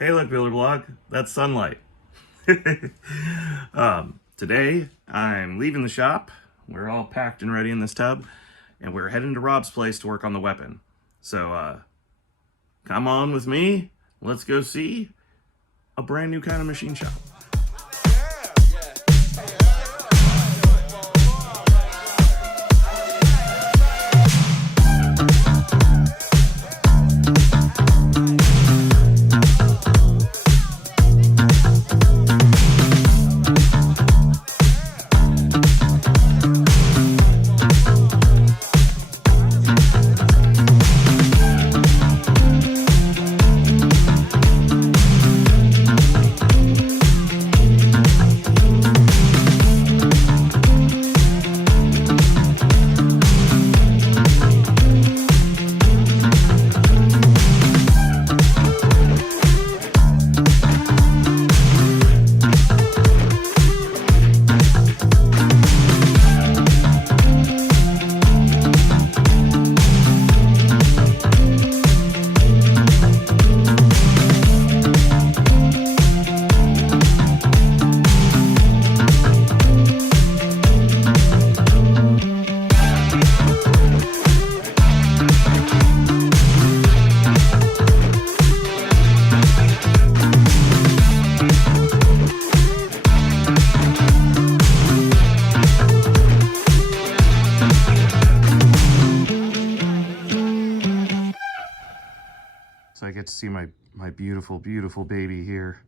Hey, look, Builder Blog, that's sunlight. Today, I'm leaving the shop. We're all packed and ready in this tub, and we're heading to Rob's place to work on the weapon. So, come on with me. Let's go see a brand new kind of machine shop. So I get to see my beautiful, beautiful baby here.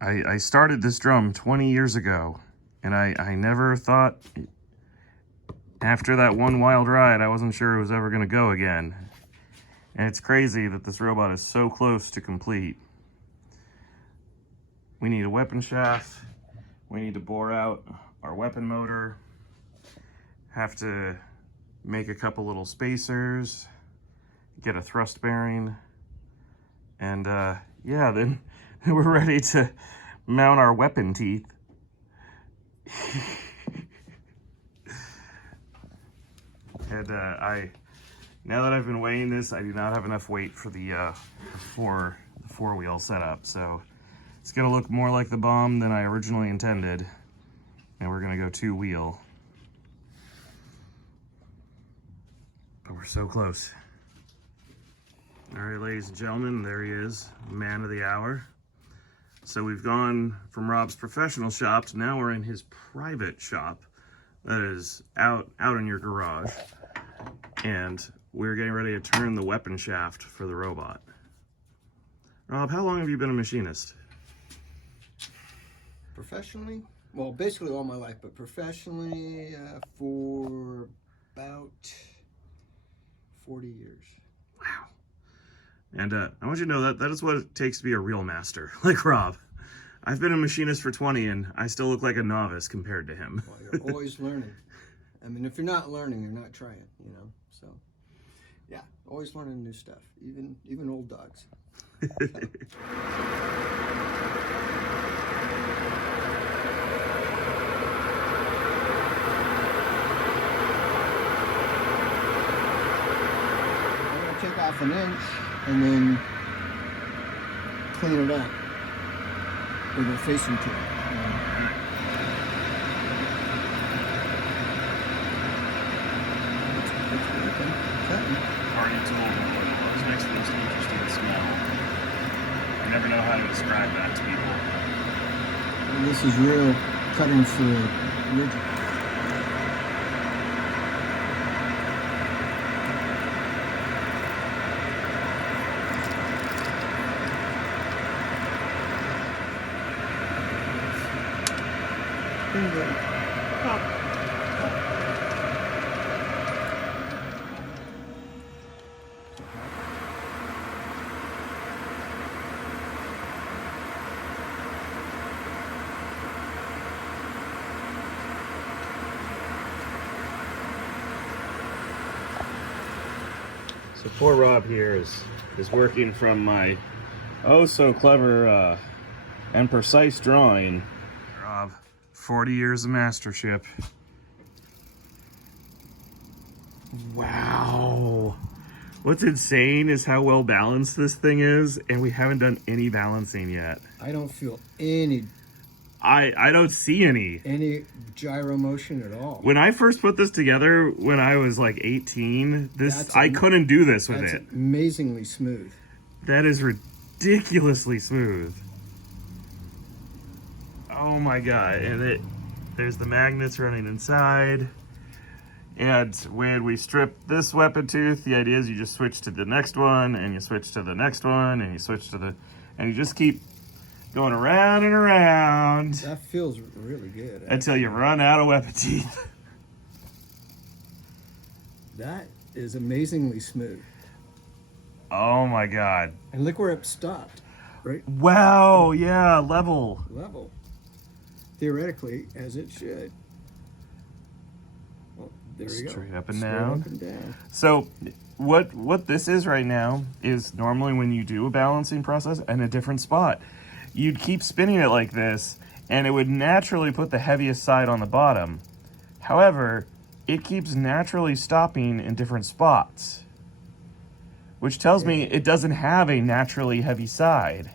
I started this drum 20 years ago, and I never thought, after that one wild ride, I wasn't sure it was ever going to go again. And it's crazy that this robot is so close to complete. We need a weapon shaft. We need to bore out our weapon motor. Have to make a couple little spacers. Get a thrust bearing, and yeah, then we're ready to mount our weapon teeth. And now that I've been weighing this, I do not have enough weight for the four-wheel setup, so it's gonna look more like the bomb than I originally intended, and we're gonna go two-wheel. But we're so close. All right, ladies and gentlemen, there he is, man of the hour. So we've gone from Rob's professional shop to now we're in his private shop that is out in your garage. And we're getting ready to turn the weapon shaft for the robot. Rob, how long have you been a machinist? Professionally? Well, basically all my life, but professionally for about 40 years. Wow. And I want you to know that is what it takes to be a real master, like Rob. I've been a machinist for 20 and I still look like a novice compared to him. Well, you're always learning. I mean, if you're not learning, you're not trying, you know? So, yeah, always learning new stuff, even old dogs. Take off an inch and then clean it up with a facing tool. Party tool always makes the most interesting smell. I never know how to describe that to people. And this is real cutting for rigid. So poor Rob here is working from my oh so clever and precise drawing. Rob, 40 years of mastership. Wow. What's insane is how well balanced this thing is, and we haven't done any balancing yet. I don't feel any I don't see any gyro motion at all. When I first put this together when I was like 18, I couldn't do this with it. Amazingly smooth. That is ridiculously smooth. Oh my god. And there's the magnets running inside. And when we strip this weapon tooth, the idea is you just switch to the next one, and you switch to the next one, and you switch to the, and you just keep going around and around. That feels really good. Until you run out of weapon teeth. That is amazingly smooth. Oh my god. And look where it stopped, right? Wow, yeah, level. Level. Theoretically, as it should. Well, there you go. Straight up and Straight down. up and down. So what this is right now is normally when you do a balancing process in a different spot, you'd keep spinning it like this, and it would naturally put the heaviest side on the bottom. However, it keeps naturally stopping in different spots, which tells me it doesn't have a naturally heavy side.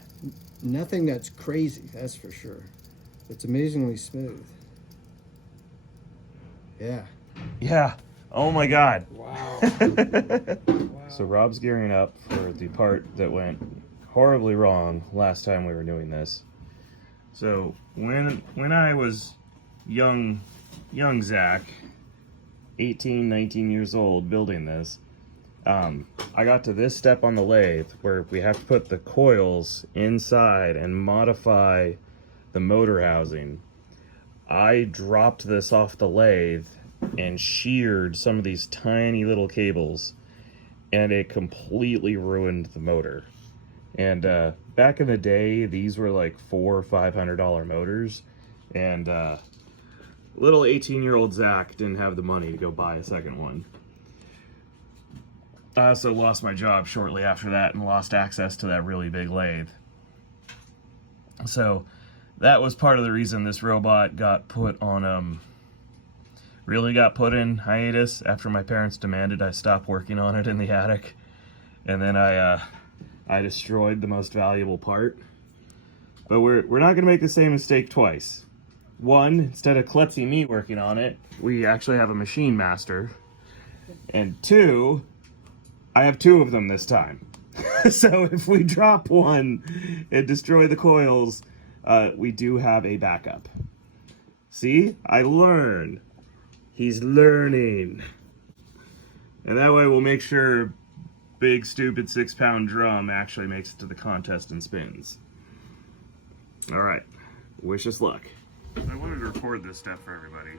Nothing that's crazy, that's for sure. It's amazingly smooth. Yeah. Yeah. Oh my god. Wow. So Rob's gearing up for the part that went horribly wrong last time we were doing this. So when I was young Zach, 18, 19 years old, building this, I got to this step on the lathe where we have to put the coils inside and modify the motor housing. I dropped this off the lathe and sheared some of these tiny little cables, and it completely ruined the motor. And back in the day, these were like $400 or $500 motors, and little 18-year-old Zach didn't have the money to go buy a second one. I also lost my job shortly after that and lost access to that really big lathe. So that was part of the reason this robot got put on, really got put in hiatus after my parents demanded I stop working on it in the attic. And then I destroyed the most valuable part. But we're not going to make the same mistake twice. One, instead of klutzy me working on it, we actually have a machine master. And two, I have two of them this time. So if we drop one and destroy the coils, we do have a backup. See? I learn. He's learning. And that way we'll make sure big stupid 6-pound drum actually makes it to the contest and spins. Alright, wish us luck. I wanted to record this step for everybody.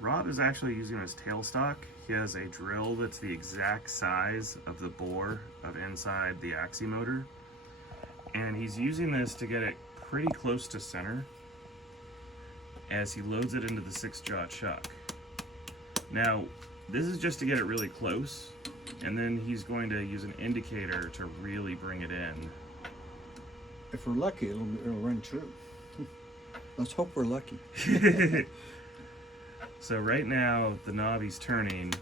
Rob is actually using his tailstock. He has a drill that's the exact size of the bore of inside the axle motor. And he's using this to get it pretty close to center as he loads it into the 6-jaw chuck. Now, this is just to get it really close, and then he's going to use an indicator to really bring it in. If we're lucky, it'll run true. Let's hope we're lucky. So right now, the knob he's turning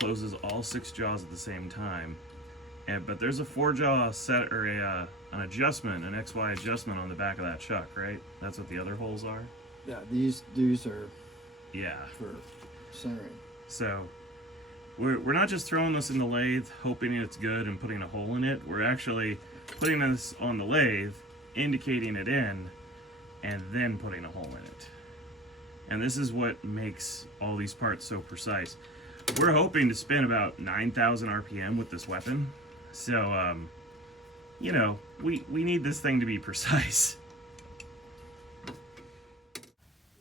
closes all 6 jaws at the same time. But there's a 4-jaw set, or an adjustment, an XY adjustment on the back of that chuck, right? That's what the other holes are? Yeah, these are for centering. So we're not just throwing this in the lathe, hoping it's good and putting a hole in it. We're actually putting this on the lathe, indicating it in, and then putting a hole in it. And this is what makes all these parts so precise. We're hoping to spin about 9,000 RPM with this weapon. So, you know, we need this thing to be precise.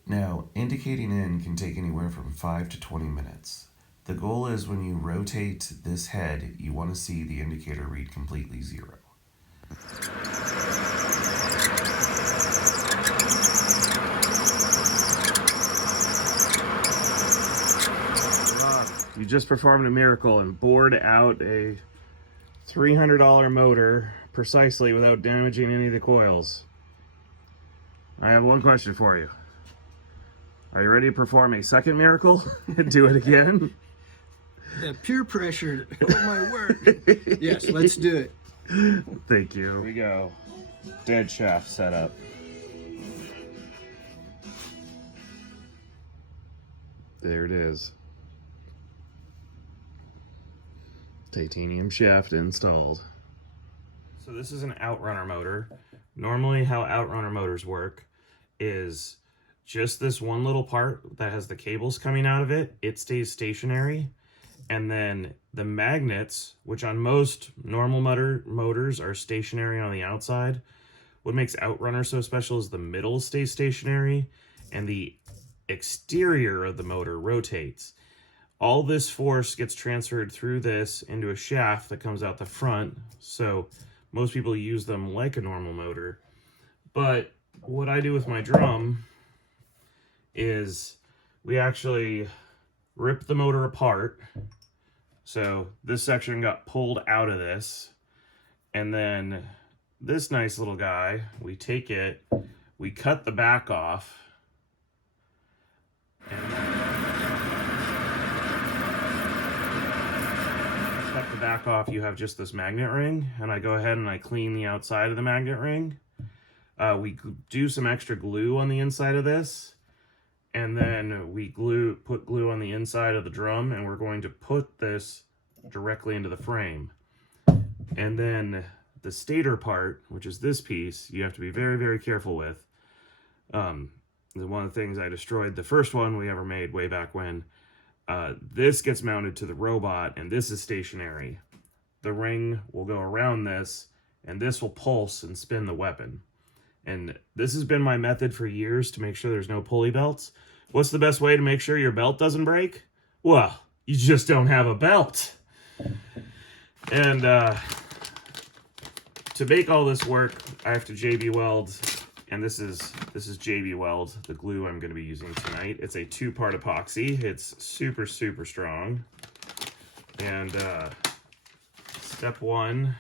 Now, indicating in can take anywhere from 5 to 20 minutes. The goal is when you rotate this head, you want to see the indicator read completely 0. You just performed a miracle and bored out a $300 motor precisely without damaging any of the coils. I have one question for you. Are you ready to perform a second miracle and do it again? Peer pressure. Oh my word. Yes, let's do it. Thank you. Here we go. Dead shaft setup. There it is. Titanium shaft installed. So this is an outrunner motor. Normally how outrunner motors work is just this one little part that has the cables coming out of it. It stays stationary. And then the magnets, which on most normal motors are stationary on the outside. What makes outrunner so special is the middle stays stationary and the exterior of the motor rotates. All this force gets transferred through this into a shaft that comes out the front. So most people use them like a normal motor. But what I do with my drum is we actually rip the motor apart. So this section got pulled out of this. And then this nice little guy, we take it, we cut the back off. And cut the back off, you have just this magnet ring. And I go ahead and I clean the outside of the magnet ring. We do some extra glue on the inside of this. And then we put glue on the inside of the drum, and we're going to put this directly into the frame. And then the stator part, which is this piece, you have to be very, very careful with. One of the things I destroyed, the first one we ever made way back when, this gets mounted to the robot, and this is stationary. The ring will go around this, and this will pulse and spin the weapon. And this has been my method for years to make sure there's no pulley belts. What's the best way to make sure your belt doesn't break? Well, you just don't have a belt. And to make all this work, I have to JB weld, and this is JB weld, the glue I'm going to be using tonight. It's a 2-part epoxy. It's super, super strong. And step one,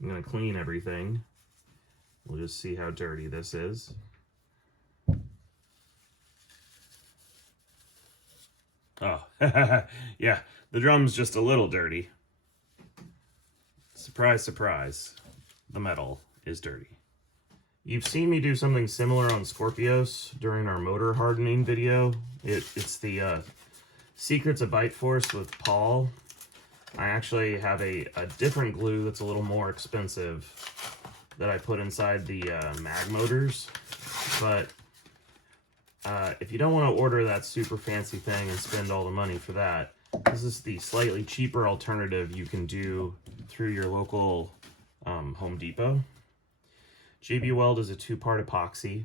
I'm going to clean everything. We'll just see how dirty this is. Oh, yeah, the drum's just a little dirty. Surprise, surprise, the metal is dirty. You've seen me do something similar on Skorpios during our motor hardening video. It's the Secrets of Bite Force with Paul. I actually have a different glue that's a little more expensive that I put inside the mag motors, but if you don't want to order that super fancy thing and spend all the money for that, this is the slightly cheaper alternative you can do through your local Home Depot. JB Weld is a 2-part epoxy.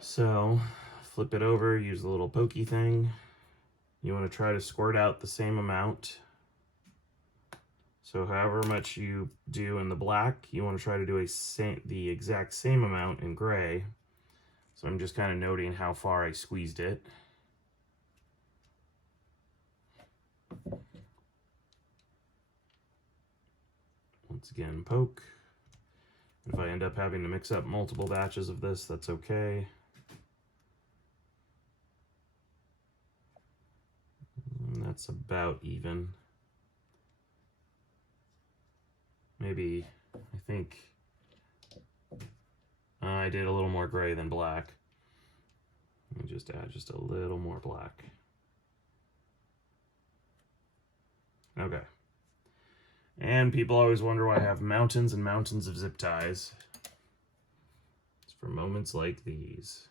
So flip it over, use the little pokey thing. You want to try to squirt out the same amount. So however much you do in the black, you want to try to do the exact same amount in gray. So I'm just kind of noting how far I squeezed it. Once again, poke. If I end up having to mix up multiple batches of this, that's okay. And that's about even. Maybe, I think I did a little more gray than black. Let me just add just a little more black. Okay. And people always wonder why I have mountains and mountains of zip ties. It's for moments like these.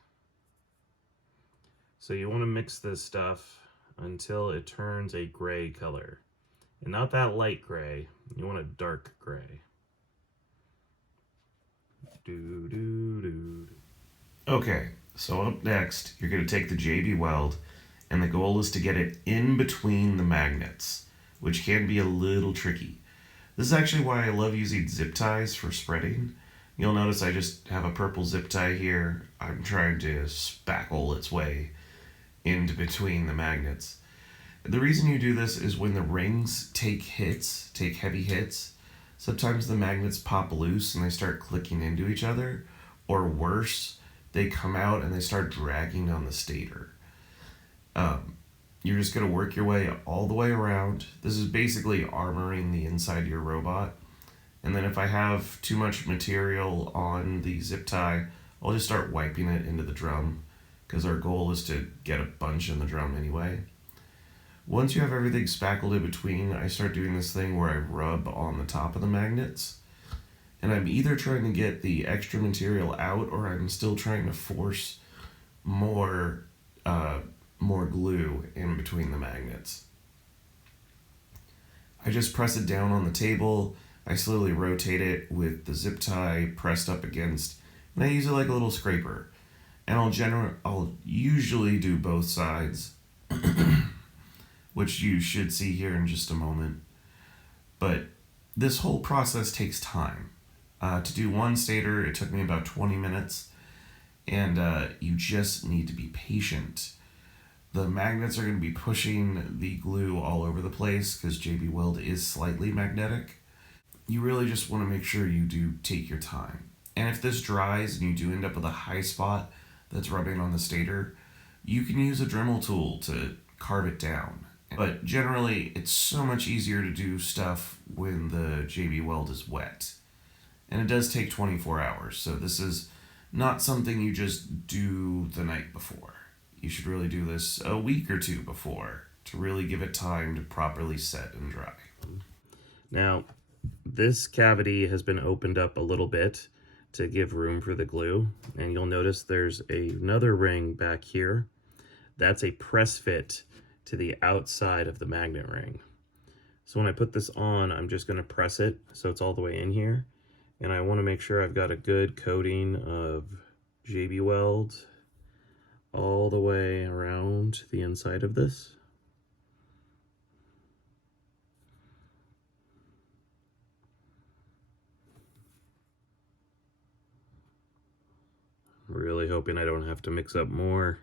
So you want to mix this stuff until it turns a gray color. And not that light gray. You want a dark gray. Okay, so up next, you're going to take the JB Weld, and the goal is to get it in between the magnets, which can be a little tricky. This is actually why I love using zip ties for spreading. You'll notice I just have a purple zip tie here. I'm trying to spackle its way into between the magnets. The reason you do this is when the rings take heavy hits, sometimes the magnets pop loose and they start clicking into each other, or worse, they come out and they start dragging on the stator. you're just going to work your way all the way around. This is basically armoring the inside of your robot. And then if I have too much material on the zip tie, I'll just start wiping it into the drum, because our goal is to get a bunch in the drum anyway. Once you have everything spackled in between, I start doing this thing where I rub on the top of the magnets. And I'm either trying to get the extra material out, or I'm still trying to force more glue in between the magnets. I just press it down on the table. I slowly rotate it with the zip tie pressed up against, and I use it like a little scraper. And I'll usually do both sides, which you should see here in just a moment. But this whole process takes time. To do one stator, it took me about 20 minutes, and you just need to be patient. The magnets are going to be pushing the glue all over the place because JB Weld is slightly magnetic. You really just want to make sure you do take your time. And if this dries and you do end up with a high spot that's rubbing on the stator, you can use a Dremel tool to carve it down. But generally, it's so much easier to do stuff when the JB Weld is wet. And it does take 24 hours, so this is not something you just do the night before. You should really do this a week or two before to really give it time to properly set and dry. Now, this cavity has been opened up a little bit to give room for the glue, and you'll notice there's another ring back here. That's a press fit to the outside of the magnet ring. So when I put this on, I'm just going to press it so it's all the way in here, and I want to make sure I've got a good coating of JB Weld all the way around the inside of this. Really hoping I don't have to mix up more.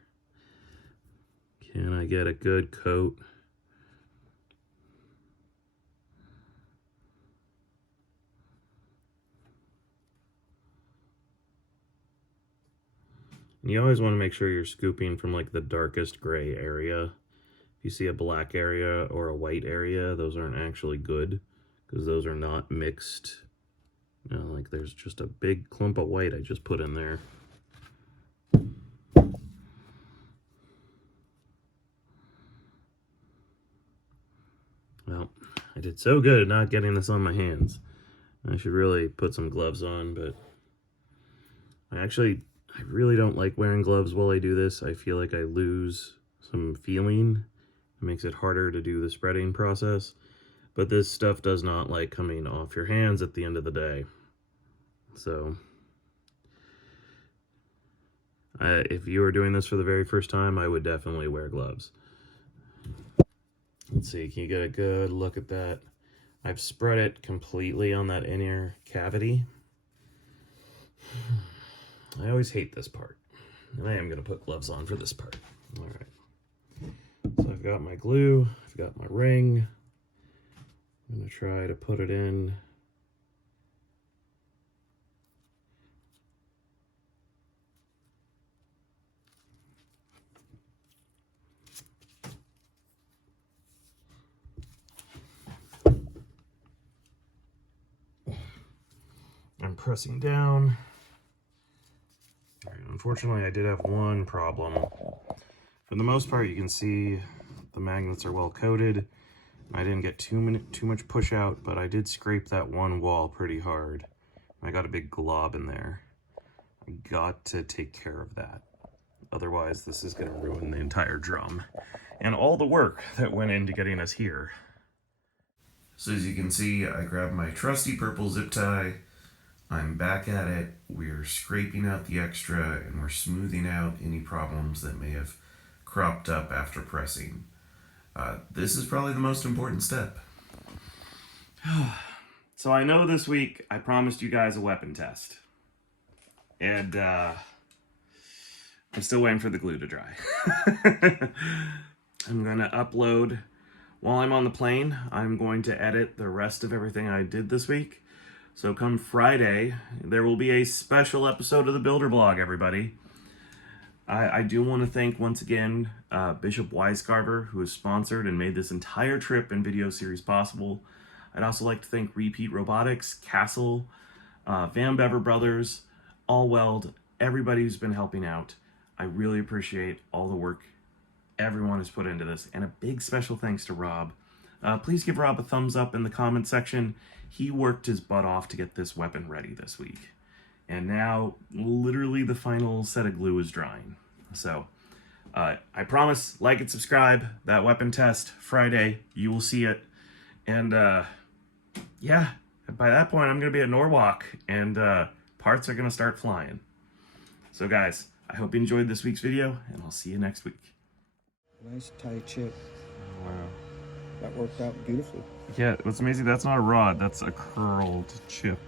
Can I get a good coat? And you always want to make sure you're scooping from like the darkest gray area. If you see a black area or a white area, those aren't actually good because those are not mixed. You know, like there's just a big clump of white I just put in there. Well, I did so good at not getting this on my hands. I should really put some gloves on, but I really don't like wearing gloves while I do this. I feel like I lose some feeling. It makes it harder to do the spreading process. But this stuff does not like coming off your hands at the end of the day. So, if you are doing this for the very first time, I would definitely wear gloves. Let's see, can you get a good look at that? I've spread it completely on that inner cavity. I always hate this part. And I am going to put gloves on for this part. All right. So I've got my glue. I've got my ring. I'm going to try to put it in. I'm pressing down. All right, unfortunately, I did have one problem. For the most part, you can see the magnets are well coated. I didn't get too much push out, but I did scrape that one wall pretty hard. I got a big glob in there. I got to take care of that. Otherwise, this is going to ruin the entire drum and all the work that went into getting us here. So as you can see, I grabbed my trusty purple zip tie. I'm back at it. We're scraping out the extra and we're smoothing out any problems that may have cropped up after pressing. This is probably the most important step. So I know this week I promised you guys a weapon test. And I'm still waiting for the glue to dry. I'm going to upload while I'm on the plane. I'm going to edit the rest of everything I did this week. So come Friday, there will be a special episode of the Builder Blog, everybody. I do want to thank once again Bishop Wisecarver, who has sponsored and made this entire trip and video series possible. I'd also like to thank Repeat Robotics, Castle, Van Bever Brothers, All Weld, everybody who's been helping out. I really appreciate all the work everyone has put into this, and a big special thanks to Rob. Please give Rob a thumbs up in the comment section. He worked his butt off to get this weapon ready this week. And now, literally the final set of glue is drying. So, I promise, like and subscribe. That weapon test, Friday, you will see it. And, yeah, by that point, I'm going to be at Norwalk, and parts are going to start flying. So, guys, I hope you enjoyed this week's video, and I'll see you next week. Nice tight chip. Oh, wow. That worked out beautifully. Yeah, what's amazing, that's not a rod, that's a curled chip.